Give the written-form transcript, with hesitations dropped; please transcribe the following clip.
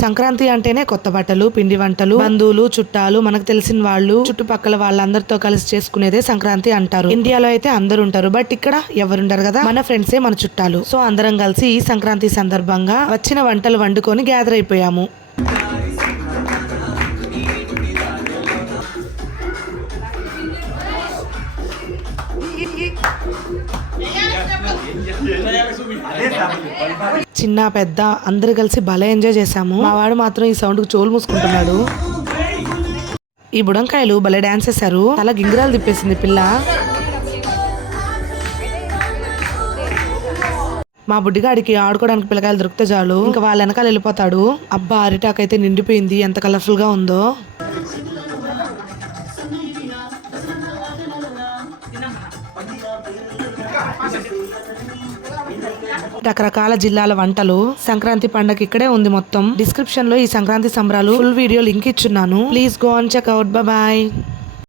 సంక్రాంతి అంటేనే కొత్త బట్టలు, పిండి వంటలు, బంధువులు, చుట్టాలు, మనకు తెలిసిన వాళ్ళు, చుట్టుపక్కల వాళ్ళందరితో కలిసి చేసుకునేదే సంక్రాంతి అంటారు. ఇండియాలో అయితే అందరు ఉంటారు, బట్ ఇక్కడ ఎవరుంటారు కదా, మన ఫ్రెండ్సే మన చుట్టాలు. సో అందరం కలిసి ఈ సంక్రాంతి సందర్భంగా వచ్చిన వంటలు వండుకొని గ్యాదర్ అయిపోయాము. చిన్న పెద్ద అందరు కలిసి భలే ఎంజాయ్ చేసాము. మా వాడు మాత్రం ఈ సౌండ్ కు చోలు మూసుకుంటున్నాడు. ఈ బుడంకాయలు భలే డాన్స్ చేశారు. తల గింగిరాలు తిప్పేసింది పిల్ల. మా బుడ్డిగాడికి ఆడుకోవడానికి పిల్లకాయలు దొరికితే చాలు ఇంకా వాళ్ళ వెనకాల వెళ్ళిపోతాడు. అబ్బా అరిటాక్ అయితే నిండిపోయింది, ఎంత కలర్ఫుల్ గా ఉందో. రకరకాల జిల్లాల వంటలు. సంక్రాంతి పండగ ఇక్కడే ఉంది మొత్తం. డిస్క్రిప్షన్ లో ఈ సంక్రాంతి సంబరాలు ఫుల్ వీడియో లింక్ ఇచ్చున్నాను. Please go and check out. Bye.